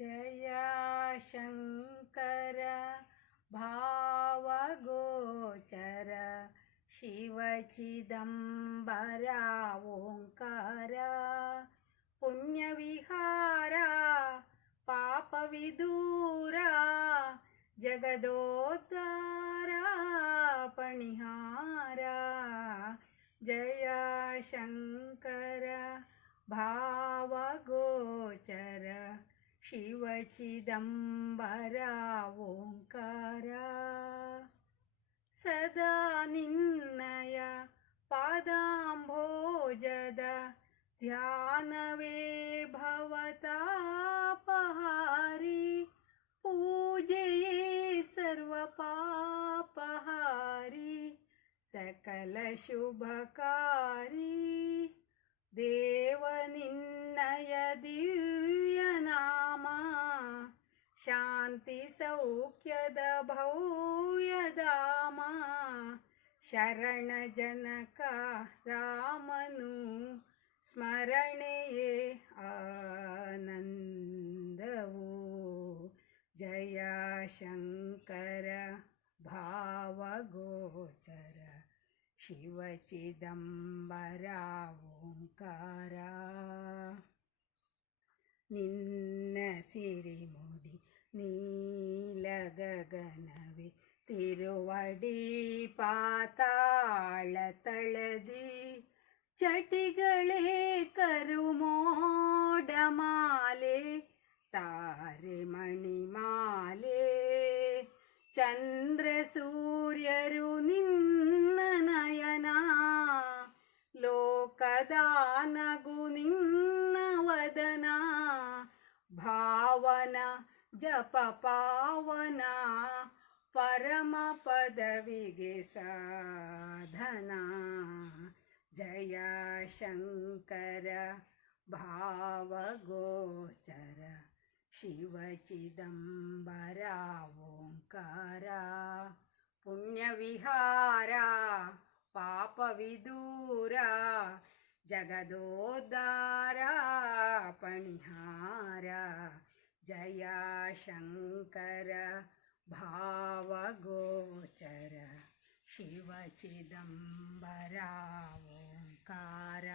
जय शङ्कर भावगोचर शिवचिदम्बरा ओङ्कार पुण्यविहारा पापविदूरा जगदोद्धारा पणिहारा जय शङ्कर भावगोचर शिवचिदम्बरा ओङ्कार सदा निन्नय पादाम्भोजद ध्यानवे भवतापहारी पूजये सर्वपापहारी सकलशुभकारी देव निन्नय दिव्यनाम शान्ति सौख्यद भव्यधाम शरणजनक रामनु स्मरणೆಯೇ ಆನಂದವು जय शङ्कर भावगोचर शिवचिदम्बरा ओङ्कार ನಿನ್ನ ಸಿರಿಮುಡಿ ನೀಲಗಗನವೇ ತಿರುವಡಿ ಪಾತಾಳ ತಳದಿ ಚಟಿಗಳೇ ಕರುಮೋಡಮಾಲೆ ತಾರೆ ಮಣಿಮಾಲೆ ಚಂದ್ರ ಸೂರ್ಯರು ನಿನ್ನ ನಯನ ಲೋಕದಾನಗು ನಿನ್ನ ವದನ ಭಾವನ ಜಪ ಪಾವನ ಪರಮ ಪದವಿಗೆ ಸಾಧನ जय शङ्कर भावगोचर शिवचिदम्बरा ओङ्कार पुण्यविहारा पापविदूरा जगदोद्धारा पणिहारा जय शङ्कर भावगोचर शिवचिदम्बरा ओङ्कार